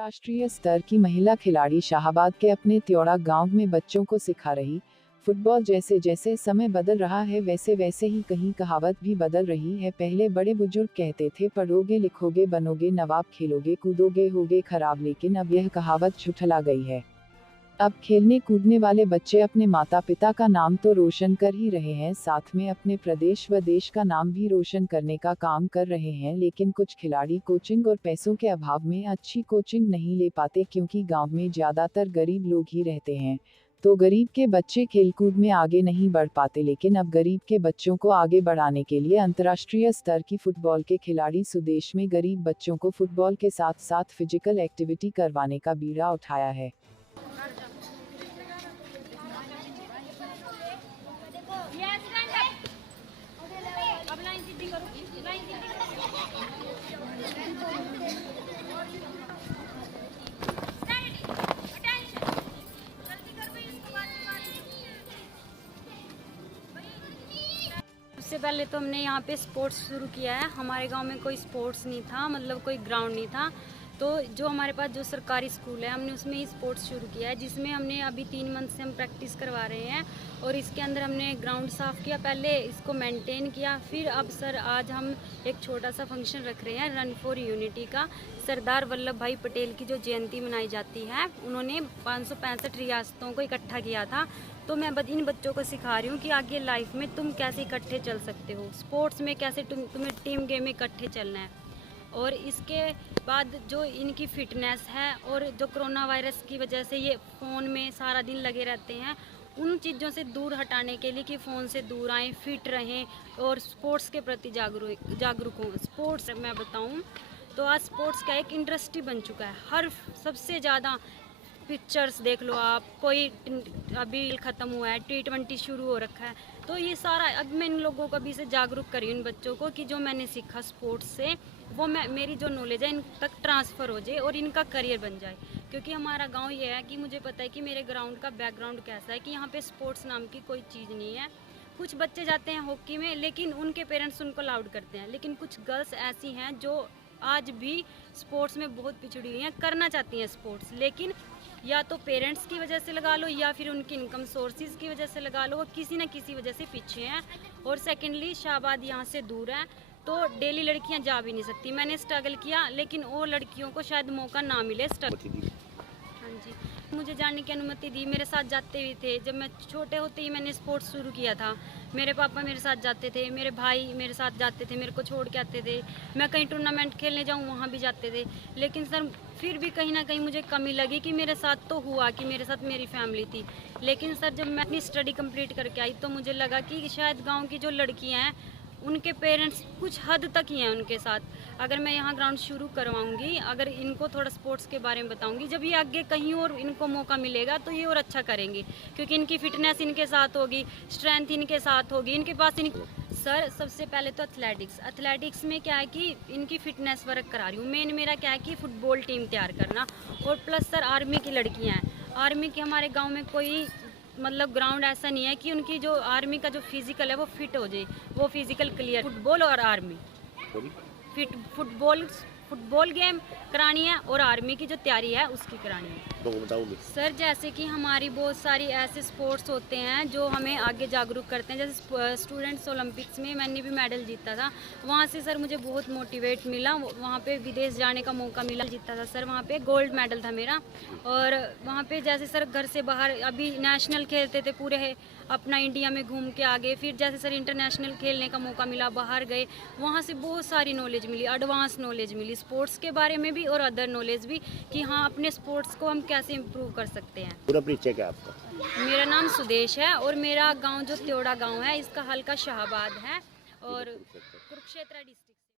अंतर्राष्ट्रीय स्तर की महिला खिलाड़ी शाहाबाद के अपने त्योड़ा गांव में बच्चों को सिखा रही। फुटबॉल जैसे जैसे समय बदल रहा है वैसे वैसे ही कहीं कहावत भी बदल रही है। पहले बड़े बुजुर्ग कहते थे पढ़ोगे लिखोगे बनोगे नवाब खेलोगे कूदोगे होगे खराब, लेकिन अब यह कहावत झुठला गई है। अब खेलने कूदने वाले बच्चे अपने माता पिता का नाम तो रोशन कर ही रहे हैं, साथ में अपने प्रदेश व देश का नाम भी रोशन करने का काम कर रहे हैं। लेकिन कुछ खिलाड़ी कोचिंग और पैसों के अभाव में अच्छी कोचिंग नहीं ले पाते, क्योंकि गांव में ज्यादातर गरीब लोग ही रहते हैं, तो गरीब के बच्चे खेलकूद में आगे नहीं बढ़ पाते। लेकिन अब गरीब के बच्चों को आगे बढ़ाने के लिए अंतर्राष्ट्रीय स्तर की फुटबॉल के खिलाड़ी सुदेश में गरीब बच्चों को फुटबॉल के साथ साथ फिजिकल एक्टिविटी करवाने का बीड़ा उठाया है। सबसे पहले तो हमने यहाँ पे स्पोर्ट्स शुरू किया है। हमारे गांव में कोई स्पोर्ट्स नहीं था, मतलब कोई ग्राउंड नहीं था, तो जो हमारे पास जो सरकारी स्कूल है हमने उसमें ही स्पोर्ट्स शुरू किया है, जिसमें हमने अभी 3 मंथ से हम प्रैक्टिस करवा रहे हैं। और इसके अंदर हमने ग्राउंड साफ़ किया, पहले इसको मेंटेन किया, फिर अब सर आज हम एक छोटा सा फंक्शन रख रहे हैं रन फॉर यूनिटी का। सरदार वल्लभ भाई पटेल की जो जयंती मनाई जाती है, उन्होंने 565 रियासतों को इकट्ठा किया था। तो मैं इन बच्चों को सिखा रही हूँ कि आगे लाइफ में तुम कैसे इकट्ठे चल सकते हो, स्पोर्ट्स में कैसे तुम्हें टीम गेम में इकट्ठे चलना है। और इसके बाद जो इनकी फिटनेस है, और जो कोरोना वायरस की वजह से ये फ़ोन में सारा दिन लगे रहते हैं, उन चीज़ों से दूर हटाने के लिए कि फ़ोन से दूर आएँ, फिट रहें और स्पोर्ट्स के प्रति जागरूक हों। स्पोर्ट्स मैं बताऊँ तो आज स्पोर्ट्स का एक इंडस्ट्री बन चुका है। हर सबसे ज़्यादा पिक्चर्स देख लो आप, कोई अभी ख़त्म हुआ है, T20 शुरू हो रखा है, तो ये सारा अब मैं इन लोगों को भी से जागरूक कर रही हूँ, इन बच्चों को, कि जो मैंने सीखा स्पोर्ट्स से वो मेरी जो नॉलेज है इन तक ट्रांसफ़र हो जाए और इनका करियर बन जाए। क्योंकि हमारा गांव ये है कि मुझे पता है कि मेरे ग्राउंड का बैकग्राउंड कैसा है, कि यहाँ पे स्पोर्ट्स नाम की कोई चीज़ नहीं है। कुछ बच्चे जाते हैं हॉकी में, लेकिन उनके पेरेंट्स उनको अलाउड करते हैं, लेकिन कुछ गर्ल्स ऐसी हैं जो आज भी स्पोर्ट्स में बहुत पिछड़ी हुई हैं, करना चाहती हैं स्पोर्ट्स, लेकिन या तो पेरेंट्स की वजह से लगा लो या फिर उनकी इनकम सोर्सेज की वजह से लगा लो, वो किसी न किसी वजह से पीछे हैं। और सेकेंडली शाहाबाद यहाँ से दूर है, तो डेली लड़कियाँ जा भी नहीं सकती। मैंने स्ट्रगल किया, लेकिन और लड़कियों को शायद मौका ना मिले स्ट्रगल। हाँ जी, मुझे जाने की अनुमति दी, मेरे साथ जाते भी थे। जब मैं छोटे होते ही मैंने स्पोर्ट्स शुरू किया था, मेरे पापा मेरे साथ जाते थे, मेरे भाई मेरे साथ जाते थे, मेरे को छोड़ के आते थे। मैं कहीं टूर्नामेंट खेलने जाऊँ वहाँ भी जाते थे, लेकिन सर फिर भी कहीं ना कहीं मुझे कमी लगी कि मेरे साथ तो हुआ कि मेरे साथ मेरी फैमिली थी, लेकिन सर जब मैं अपनी स्टडी कंप्लीट करके आई तो मुझे लगा कि शायद गाँव की जो लड़कियाँ हैं उनके पेरेंट्स कुछ हद तक ही हैं उनके साथ। अगर मैं यहाँ ग्राउंड शुरू करवाऊँगी, अगर इनको थोड़ा स्पोर्ट्स के बारे में बताऊँगी, जब ये आगे कहीं और इनको मौका मिलेगा तो ये और अच्छा करेंगे, क्योंकि इनकी फ़िटनेस इनके साथ होगी, स्ट्रेंथ इनके साथ होगी, इनके पास सर सबसे पहले तो एथलेटिक्स में क्या है कि इनकी फ़िटनेस वर्क करा रही हूँ। मेन मेरा क्या है कि फ़ुटबॉल टीम तैयार करना, और प्लस सर आर्मी की लड़कियाँ हैं। आर्मी की हमारे गाँव में कोई मतलब ग्राउंड ऐसा नहीं है कि उनकी जो आर्मी का जो फिजिकल है वो फिट हो जाए, वो फिजिकल क्लियर। फुटबॉल और आर्मी फिट फुटबॉल गेम करानी है, और आर्मी की जो तैयारी है उसकी करानी है। तो बताओगे सर जैसे कि हमारी बहुत सारी ऐसे स्पोर्ट्स होते हैं जो हमें आगे जागरूक करते हैं, जैसे स्टूडेंट्स ओलंपिक्स में मैंने भी मेडल जीता था, वहाँ से सर मुझे बहुत मोटिवेट मिला, वहाँ पे विदेश जाने का मौका मिला, जीता था सर, वहाँ पे गोल्ड मेडल था मेरा। और वहाँ पे जैसे सर घर से बाहर अभी नेशनल खेलते थे पूरे अपना इंडिया में घूम के आगे, फिर जैसे सर इंटरनेशनल खेलने का मौका मिला, बाहर गए, वहाँ से बहुत सारी नॉलेज मिली, एडवांस नॉलेज मिली स्पोर्ट्स के बारे में भी और अदर नॉलेज भी, कि हाँ अपने स्पोर्ट्स को हम कैसे इम्प्रूव कर सकते हैं। पूरा परिचय क्या आपका? मेरा नाम सुदेश है और मेरा गांव जो त्योड़ा गांव है, इसका हल्का शाहाबाद है और कुरुक्षेत्र डिस्ट्रिक्ट।